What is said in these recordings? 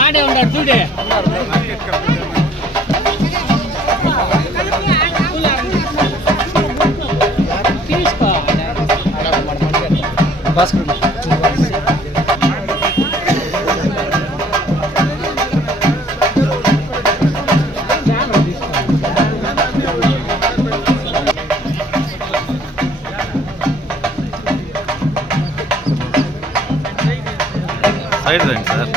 ఆడే ఉన్నాడు చూడే భాస్కర్ సైడ్ రండి సార్.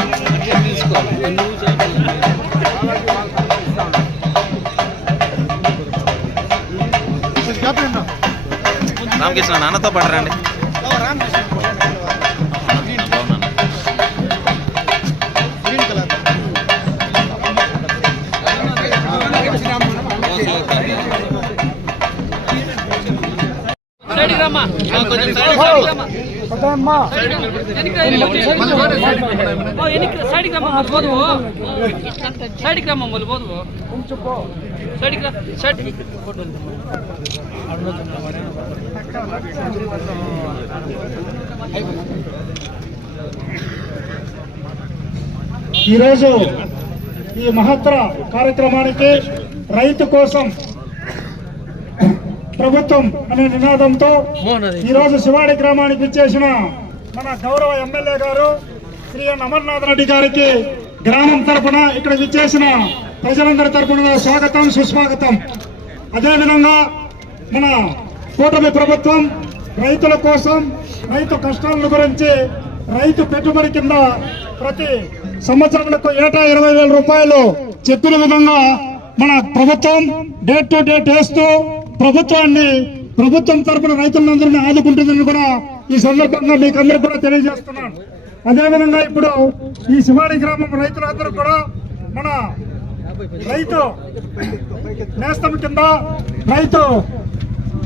రామకృష్ణ నాన్నతో పాటు రండి. ఈరోజు ఈ మహత్తర కార్యక్రమానికి రైతు కోసం ప్రభుత్వం అనే నినాదంతో ఈరోజు శివాడి గ్రామానికి విచ్చేసిన మన గౌరవ ఎమ్మెల్యే గారు శ్రీ అమర్నాథ్ రెడ్డి గారికి గ్రామం తరపున ఇక్కడ విచ్చేసిన ప్రజలందరి తరపున స్వాగతం సుస్వాగతం. అదేవిధంగా మన కూటమి ప్రభుత్వం రైతుల కోసం రైతు కష్టాల గురించి రైతు పెట్టుబడి కింద ప్రతి సంవత్సరాలకు ఏటా 20,000 రూపాయలు చెప్పిన విధంగా మన ప్రభుత్వం డేట్ టు డేట్ వేస్తూ ప్రభుత్వం తరపున రైతులందరినీ ఆదుకుంటుందని కూడా ఈ సందర్భంగా మీకు అందరికీ కూడా తెలియజేస్తున్నాను. అదేవిధంగా ఇప్పుడు ఈ శివాడి గ్రామం రైతులందరూ కూడా మన రైతు నేస్తం కింద రైతు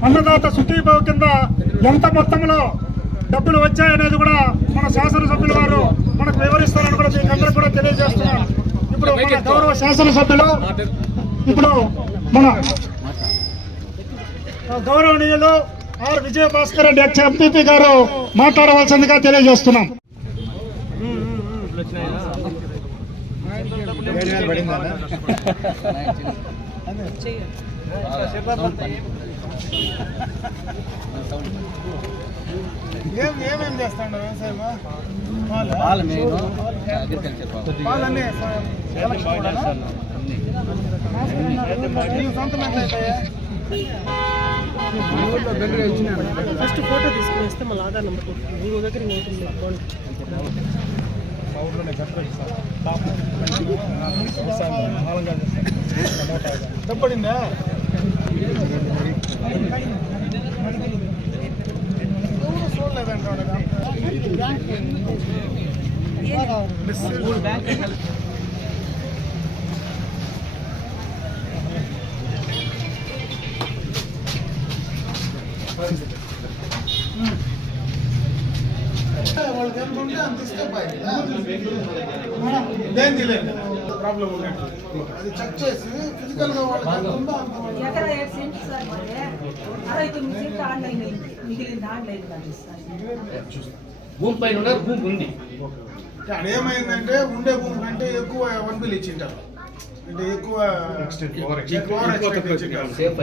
అన్నదాత సుఖీభావ కింద ఎంత మొత్తంలో డబ్బులు వచ్చాయనేది కూడా మన శాసనసభ్యుల వారు మనకు వివరిస్తారని కూడా మీకు అందరూ కూడా తెలియజేస్తున్నాను. ఇప్పుడు మన గౌరవ శాసనసభ్యులు ఇప్పుడు మన గౌరవనీయులు R Vijayabhaskar Reddy ex MPP గారు మాట్లాడవలసిందిగా తెలియజేస్తున్నాం. ఏమేం చేస్తాడు వ్యవసాయం? ఫస్ట్ ఫోటో తీసుకుని వస్తే మళ్ళీ ఆధార్ నెంబర్ ఇంకో దగ్గర డబ్బడిందా? చూడలేదంటాడు. వాళ్ళకి ఎంత ఉంటే అంత ఇస్తే ప్రాబ్లం ఉన్నట్టు అది చెక్ చేసి ఫిజికల్ గా వాళ్ళకి భూమి పైన ఉన్నారు, భూమి ఉంది. ఏమైందంటే ఉండే భూమి కంటే ఎక్కువ 1 బిల్ ఇచ్చింటారు, అంటే ఎక్కువ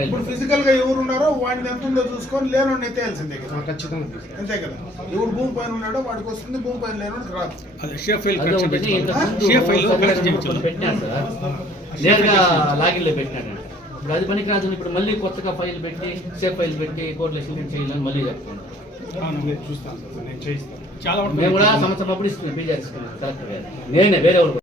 ఇప్పుడు ఫిజికల్ గా ఎవరు ఉన్నారో వాడిని ఎంత ఉందో చూసుకొని లేనోడిని ఎత్తేయాల్సిందే కదా, ఖచ్చితంగా అంతే కదా. ఎవరు భూమి పైన ఉన్నాడో వాడికి వస్తుంది, భూమి పైన లేనోడికి రాదు. ఇప్పుడు అది పనికి రాదు. ఇప్పుడు మళ్ళీ కొత్తగా ఫైల్ పెట్టి సేఫ్ ఫైల్ పెట్టి కోర్టులో సిగ్నేచర్ చేయాలని మళ్ళీ చెప్తాను. మేము కూడా సంవత్సరం అప్పుడు ఇస్తున్నాం పీజీఆర్ కలెక్టర్ గారు, నేనే వేరే వాళ్ళు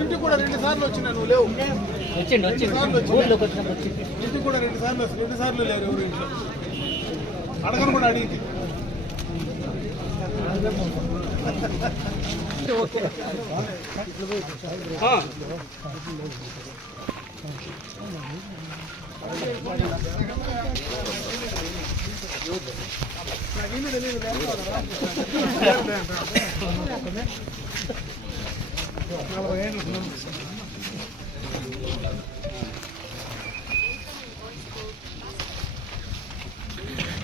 ఇంటికి కూడా 2 సార్లు వచ్చినా నువ్వు లేవు. ఇంటికి కూడా 2 సార్లు లేరు ఎవరు ఇంట్లో. అడగను కూడా అడిగింది.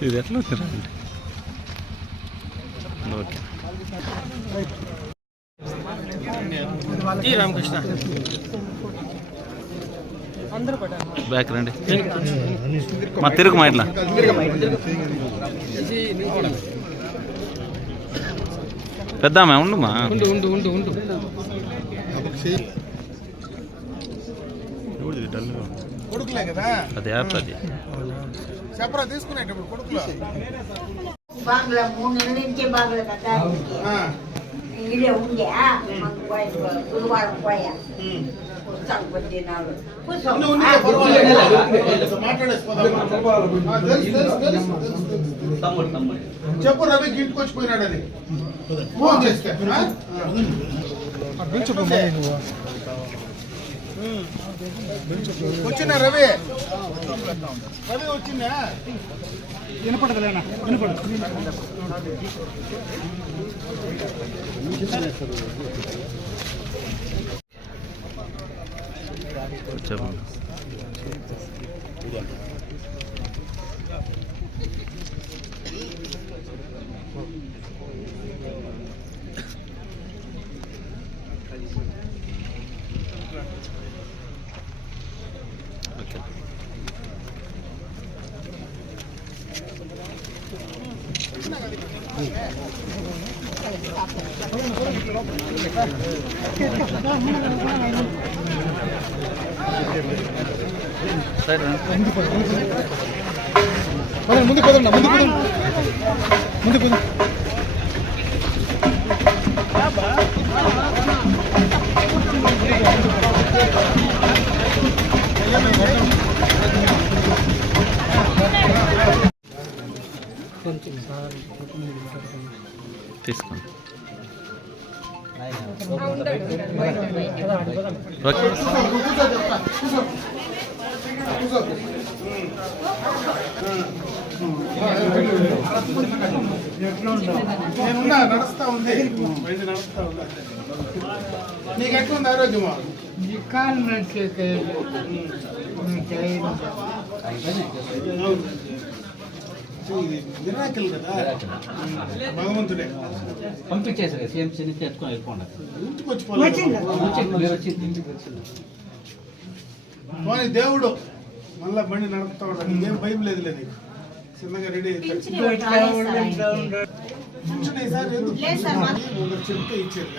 ఇది ఎట్లా వచ్చింది? ఓకే రామకృష్ణ అందరూ పడ్డా బ్యాక్ రండి. మా తిరుగు మా ఇట్లా పెద్దామా ఉండుమా కొడుకులే కదా అది యాప్ అది చెప్పరా తీసుకునేటప్పుడు కొడుకులు. బాగా 3 నెలల నుంచి బాగా కదా ఇల్లే ఉండే మాకు గురువారం పోయా పుస్తకం పట్టినాడు చెప్పు రవి ఇంటికి వచ్చిపోయినాడని ఫోన్ చేస్తే వచ్చినా రవి వచ్చిందా వినపడదులేనా వినపడదు. చెప్పండి. ఓకే ముందు పోదా ముందు ముందు పోదా. తీసుకోండి. నేనున్నా నడుస్తా ఉంది బయట నడుస్తా ఉందా నీకు ఎట్లుంది ఆరోగ్యమా వినాయకులు కదా భగవంతుడే పంపించేసారు సిఎంసీ నుంచి ఎత్తుకొని వెళ్ళిపోండి. ఇంటికి వచ్చిపోలేదు పోనీ దేవుడు మళ్ళా బండి నడుపుతా ఉన్నాడు. నీకేం భయం లేదు లేదు చిన్నగా రెడీ ఈసారి ఒకరు చెప్తే ఇచ్చారు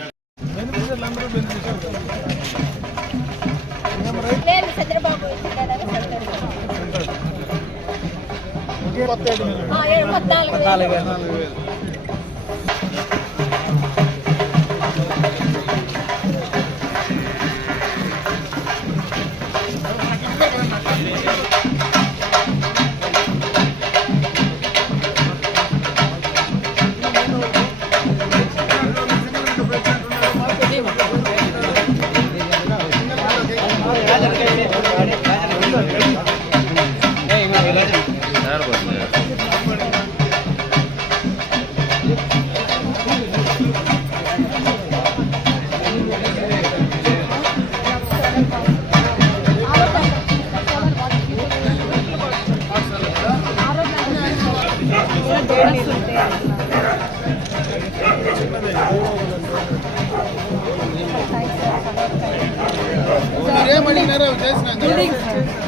మీరేమడిగినారో చేసినా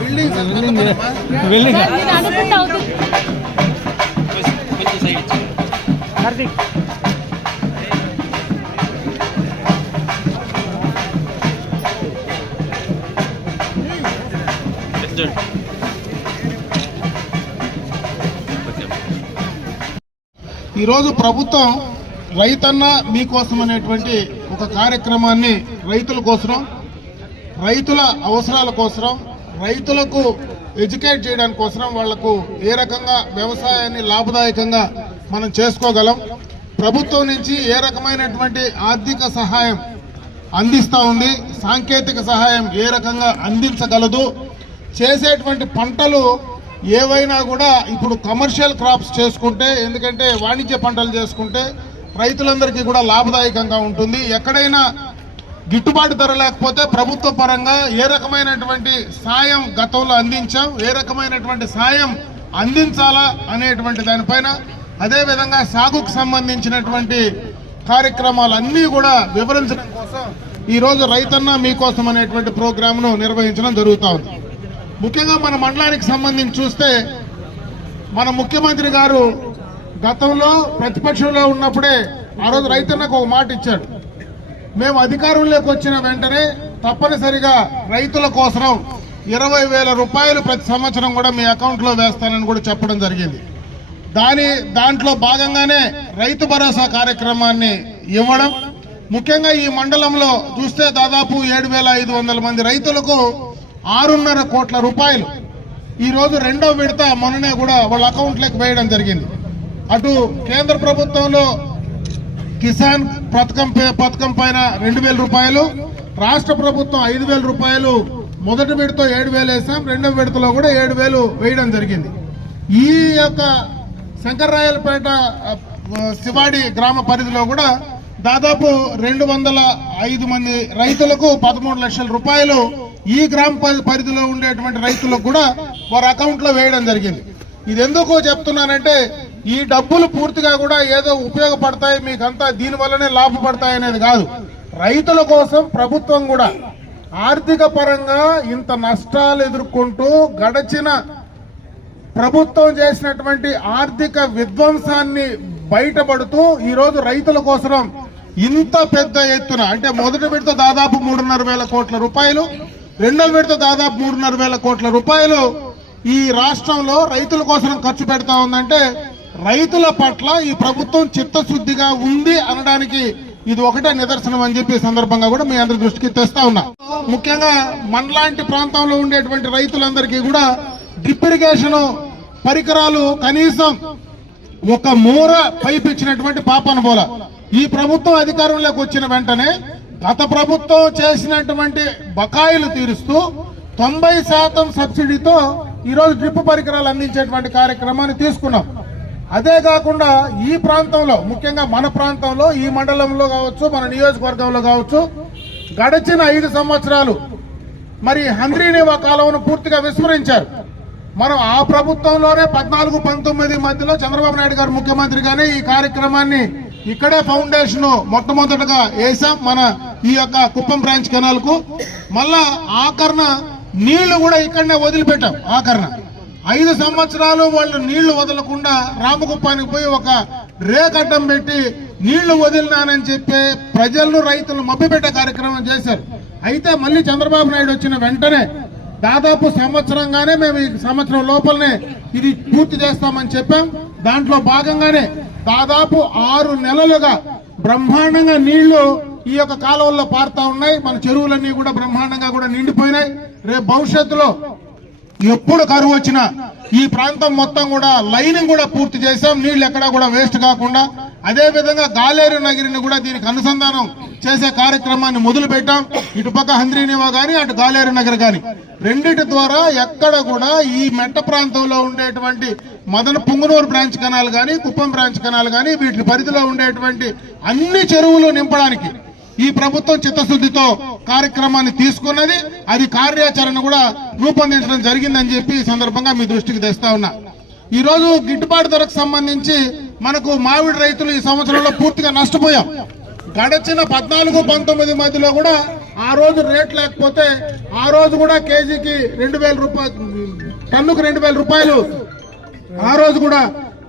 బిల్డింగ్స్ ఈరోజు ప్రభుత్వం రైతన్న మీకోసం అనేటువంటి ఒక కార్యక్రమాన్ని రైతుల కోసం, రైతుల అవసరాల కోసం, రైతులకు ఎడ్యుకేట్ చేయడానికి కోసం వాళ్లకు ఏ రకంగా వ్యవసాయాన్ని లాభదాయకంగా మనం చేసుకోగలం, ప్రభుత్వం నుంచి ఏ రకమైనటువంటి ఆర్థిక సహాయం అందిస్తూ ఉంది, సాంకేతిక సహాయం ఏ రకంగా అందించగలదు, చేసేటువంటి పంటలు ఏవైనా కూడా ఇప్పుడు కమర్షియల్ క్రాప్స్ చేసుకుంటే, ఎందుకంటే వాణిజ్య పంటలు చేసుకుంటే రైతులందరికీ కూడా లాభదాయకంగా ఉంటుంది. ఎక్కడైనా గిట్టుబాటు ధర లేకపోతే ప్రభుత్వ పరంగా ఏ రకమైనటువంటి సాయం గతంలో అందించాం, ఏ రకమైనటువంటి సాయం అందించాలా అనేటువంటి దానిపైన, అదేవిధంగా సాగుకు సంబంధించినటువంటి కార్యక్రమాలన్నీ కూడా వివరించడం కోసం ఈరోజు రైతన్న మీకోసం అనేటువంటి ప్రోగ్రామ్ను నిర్వహించడం జరుగుతూ ఉంది. ముఖ్యంగా మన మండలానికి సంబంధించి చూస్తే మన ముఖ్యమంత్రి గారు గతంలో ప్రతిపక్షంలో ఉన్నప్పుడే ఆ రోజు రైతన్నకు ఒక మాట ఇచ్చాడు. మేము అధికారంలోకి వచ్చిన వెంటనే తప్పనిసరిగా రైతుల కోసం 20,000 రూపాయలు ప్రతి సంవత్సరం కూడా మీ అకౌంట్లో వేస్తానని కూడా చెప్పడం జరిగింది. దాంట్లో భాగంగానే రైతు భరోసా కార్యక్రమాన్ని ఇవ్వడం, ముఖ్యంగా ఈ మండలంలో చూస్తే దాదాపు 7,500 మంది రైతులకు 6.5 కోట్ల రూపాయలు ఈరోజు రెండవ విడత మొన్ననే కూడా వాళ్ళ అకౌంట్లోకి వేయడం జరిగింది. అటు కేంద్ర ప్రభుత్వంలో కిసాన్ పథకం పైన 2,000 రూపాయలు, రాష్ట్ర ప్రభుత్వం 5,000 రూపాయలు మొదటి విడతలో 7,000 వేసాం, రెండవ విడతలో కూడా 7,000 వేయడం జరిగింది. ఈ యొక్క శంకర్రాయలపేట శివాడి గ్రామ పరిధిలో కూడా దాదాపు 205 మంది రైతులకు 13 లక్షల రూపాయలు ఈ గ్రామ పరిధిలో ఉండేటువంటి రైతులకు కూడా వారి అకౌంట్లో వేయడం జరిగింది. ఇది ఎందుకు చెప్తున్నానంటే ఈ డబ్బులు పూర్తిగా కూడా ఏదో ఉపయోగపడతాయి, మీకంతా దీనివల్లనే లాభపడతాయి అనేది కాదు. రైతుల కోసం ప్రభుత్వం కూడా ఆర్థిక పరంగా ఇంత నష్టాలు ఎదుర్కొంటూ గడచిన ప్రభుత్వం చేసినటువంటి ఆర్థిక విధ్వంసాన్ని బయటపడుతూ ఈరోజు రైతుల కోసం ఇంత పెద్ద ఎత్తున, అంటే మొదటి విడత దాదాపు 3,500 కోట్ల రూపాయలు, రెండవ విడత దాదాపు 3,500 కోట్ల రూపాయలు ఈ రాష్ట్రంలో రైతుల కోసం ఖర్చు పెడతా ఉందంటే రైతుల పట్ల ఈ ప్రభుత్వం చిత్తశుద్ధిగా ఉంది అనడానికి ఇది ఒకటే నిదర్శనం అని చెప్పి సందర్భంగా కూడా మీ అందరి దృష్టికి తెస్తా ఉన్నా. ముఖ్యంగా మనలాంటి ప్రాంతంలో ఉండేటువంటి రైతులందరికీ కూడా డ్రిప్ ఇరిగేషన్ పరికరాలు కనీసం ఒక మూర పైపు ఇచ్చినటువంటి పాపన పోల. ఈ ప్రభుత్వం అధికారంలోకి వచ్చిన వెంటనే గత ప్రభుత్వం చేసినటువంటి బకాయిలు తీరుస్తూ 90% సబ్సిడీతో ఈరోజు డ్రిప్ పరికరాలు అందించేటువంటి కార్యక్రమాన్ని తీసుకున్నాం. అదే కాకుండా ఈ ప్రాంతంలో, ముఖ్యంగా మన ప్రాంతంలో, ఈ మండలంలో కావచ్చు, మన నియోజకవర్గంలో కావచ్చు, గడిచిన 5 సంవత్సరాలు మరి హంద్రీనివా కాలువను పూర్తిగా విస్మరించారు. మనం ఆ ప్రభుత్వంలోనే 14-19 మధ్యలో చంద్రబాబు నాయుడు గారు ముఖ్యమంత్రిగానే ఈ కార్యక్రమాన్ని ఇక్కడే ఫౌండేషన్ మొట్టమొదటగా వేసాం, మన ఈ యొక్క కుప్పం బ్రాంచ్ కెనాల్ కు. మళ్ళా ఆఖరణ నీళ్లు కూడా ఇక్కడనే వదిలిపెట్టాం. ఆఖరణ 5 సంవత్సరాలు వాళ్ళు నీళ్లు వదలకుండా రామకుప్పానికి పోయి ఒక రేకడ్డం పెట్టి నీళ్లు వదిలినానని చెప్పి ప్రజలను రైతులను మభ్యపెట్టే కార్యక్రమం చేశారు. అయితే మళ్ళీ చంద్రబాబు నాయుడు వచ్చిన వెంటనే దాదాపు సంవత్సరంగానే మేము ఈ సంవత్సరం లోపలనే ఇది పూర్తి చేస్తామని చెప్పాం. దాంట్లో భాగంగానే దాదాపు 6 నెలలుగా బ్రహ్మాండంగా నీళ్లు ఈ యొక్క కాలువల్లో పారుతా ఉన్నాయి. మన చెరువులన్నీ కూడా బ్రహ్మాండంగా కూడా నిండిపోయినాయి. రేపు భవిష్యత్తులో ఎప్పుడు కరువు వచ్చినా ఈ ప్రాంతం మొత్తం కూడా లైనింగ్ కూడా పూర్తి చేశాం, నీళ్లు ఎక్కడా కూడా వేస్ట్ కాకుండా. అదే విధంగా గాలేరు నగిరిని కూడా దీనికి అనుసంధానం చేసే కార్యక్రమాన్ని మొదలు పెట్టాం. ఇటుపక్క హంద్రీనివా గాని, అటు గాలేరు నగర్ గాని, రెండిటి ద్వారా ఎక్కడ కూడా ఈ మెట్ట ప్రాంతంలో ఉండేటువంటి పుంగనూరు బ్రాంచ్ కెనాల్ గాని, కుప్పం బ్రాంచ్ కెనాల్ గాని, వీటి పరిధిలో ఉండేటువంటి అన్ని చెరువులు నింపడానికి ఈ ప్రభుత్వం చిత్తశుద్ధితో కార్యక్రమాన్ని తీసుకున్నది. అది కార్యాచరణ కూడా రూపొందించడం జరిగిందని చెప్పి ఈ సందర్భంగా మీ దృష్టికి తెస్తా ఉన్నా. ఈ రోజు గిట్టుబాటు ధరకు సంబంధించి మనకు మామిడి రైతులు ఈ సంవత్సరంలో పూర్తిగా నష్టపోయాం. గడచిన 14-19 మధ్యలో కూడా ఆ రోజు రేట్ లేకపోతే ఆ రోజు కూడా కేజీకి 2,000 రూపాయలు, టన్నుకు 2,000 రూపాయలు ఆ రోజు కూడా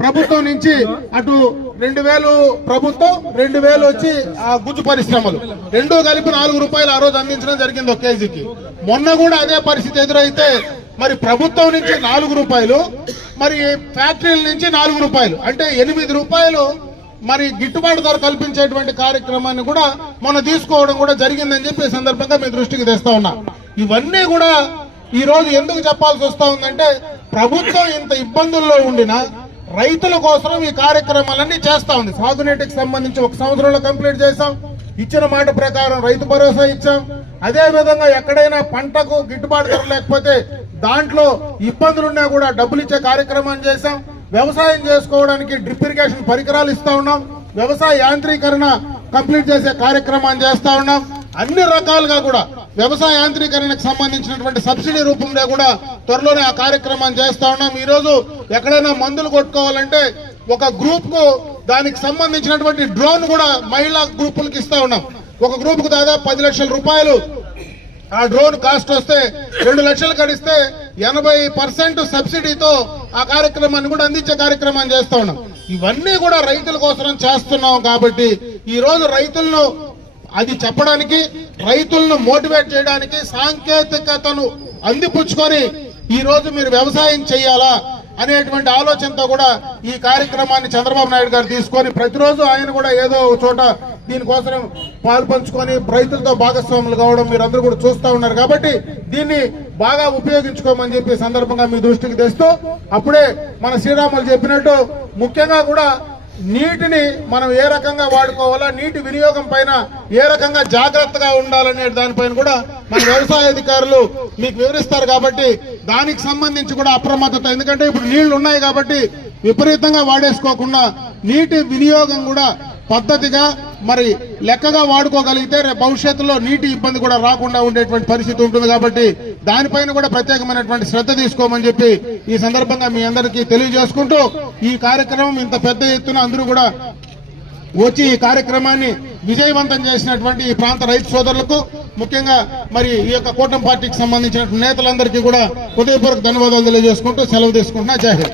ప్రభుత్వం నుంచి, అటు 2,000 ప్రభుత్వం, 2,000 వచ్చి ఆ గుజ్జు పరిశ్రమలు, రెండూ కలిపి 4 రూపాయలు ఆ రోజు అందించడం జరిగింది ఒక కేజీకి. మొన్న కూడా అదే పరిస్థితి ఎదురైతే మరి ప్రభుత్వం నుంచి 4 రూపాయలు, మరి ఫ్యాక్టరీల నుంచి 4 రూపాయలు, అంటే 8 రూపాయలు మరి గిట్టుబాటు ధర కల్పించేటువంటి కార్యక్రమాన్ని కూడా మనం తీసుకోవడం కూడా జరిగిందని చెప్పి సందర్భంగా మీ దృష్టికి తెస్తా ఉన్నా. ఇవన్నీ కూడా ఈ రోజు ఎందుకు చెప్పాల్సి వస్తా ఉందంటే ప్రభుత్వం ఇంత ఇబ్బందుల్లో ఉండినా రైతుల కోసం ఈ కార్యక్రమాలన్నీ చేస్తా ఉంది. సాగునీటికి సంబంధించి 1 సంవత్సరంలో కంప్లీట్ చేశాం, ఇచ్చిన మాట ప్రకారం రైతు భరోసా ఇచ్చాం. అదే విధంగా ఎక్కడైనా పంటకు గిట్టుబాటు ధర లేకపోతే దాంట్లో ఇబ్బందులున్నా కూడా డబ్బులు ఇచ్చే కార్యక్రమాన్ని చేశాం. వ్యవసాయం చేసుకోవడానికి డ్రిప్ ఇరిగేషన్ పరికరాలు ఇస్తా ఉన్నాం. వ్యవసాయ యాంత్రీకరణ కంప్లీట్ చేసే కార్యక్రమాన్ని చేస్తా ఉన్నాం. అన్ని రకాలుగా కూడా వ్యవసాయ యాంత్రీకరణకు సంబంధించినటువంటి సబ్సిడీ రూపంలో కూడా త్వరలోనే ఆ కార్యక్రమాన్ని చేస్తా ఉన్నాం. ఈ రోజు ఎక్కడైనా మందులు కొట్టుకోవాలంటే ఒక గ్రూప్ కు దానికి సంబంధించినటువంటి డ్రోన్ కూడా మహిళా గ్రూపులకు ఇస్తా ఉన్నాం. ఒక గ్రూప్ కు దాదాపు 10 లక్షల రూపాయలు ఆ డ్రోన్ కాస్ట్ వస్తే 2 లక్షలు కడిస్తే 80% సబ్సిడీతో ఆ కార్యక్రమాన్ని కూడా అందించే కార్యక్రమాన్ని చేస్తా ఉన్నాం. ఇవన్నీ కూడా రైతుల కోసం చేస్తున్నాం. కాబట్టి ఈ రోజు రైతులను అది చెప్పడానికి, రైతులను మోటివేట్ చేయడానికి, సాంకేతికతను అందిపుచ్చుకొని ఈ రోజు మీరు వ్యవసాయం చేయాలా అనేటువంటి ఆలోచనతో కూడా ఈ కార్యక్రమాన్ని చంద్రబాబు నాయుడు గారు తీసుకొని ప్రతిరోజు ఆయన కూడా ఏదో ఒక చోట దీనికోసం పాల్పంచుకొని రైతులతో భాగస్వాములు కావడం మీరందరూ కూడా చూస్తూ ఉన్నారు. కాబట్టి దీన్ని బాగా ఉపయోగించుకోమని చెప్పి సందర్భంగా మీ దృష్టికి తెస్తూ, అప్పుడే మన శ్రీరాములు చెప్పినట్టు ముఖ్యంగా కూడా నీటిని మనం ఏ రకంగా వాడుకోవాలా, నీటి వినియోగం పైన ఏ రకంగా జాగ్రత్తగా ఉండాలనే దానిపైన కూడా మన వ్యవసాయ అధికారులు మీకు వివరిస్తారు. కాబట్టి దానికి సంబంధించి కూడా అప్రమత్తత, ఎందుకంటే ఇప్పుడు నీళ్లు ఉన్నాయి కాబట్టి విపరీతంగా వాడేసుకోకుండా నీటి వినియోగం కూడా పద్ధతిగా మరి లెక్కగా వాడుకోగలిగితే రేపు భవిష్యత్తులో నీటి ఇబ్బంది కూడా రాకుండా ఉండేటువంటి పరిస్థితి ఉంటుంది. కాబట్టి దానిపైన కూడా ప్రత్యేకమైనటువంటి శ్రద్ధ తీసుకోమని చెప్పి ఈ సందర్భంగా మీ అందరికీ తెలియజేసుకుంటూ, ఈ కార్యక్రమం ఇంత పెద్ద ఎత్తున అందరూ కూడా వచ్చి ఈ కార్యక్రమాన్ని విజయవంతం చేసినటువంటి ఈ ప్రాంత రైతు సోదరులకు, ముఖ్యంగా మరి ఈ యొక్క కూటమి పార్టీకి సంబంధించిన నేతలందరికీ కూడా హృదయపూర్వక ధన్యవాదాలు తెలియజేసుకుంటూ సెలవు తీసుకుంటున్నా. జై హింద్.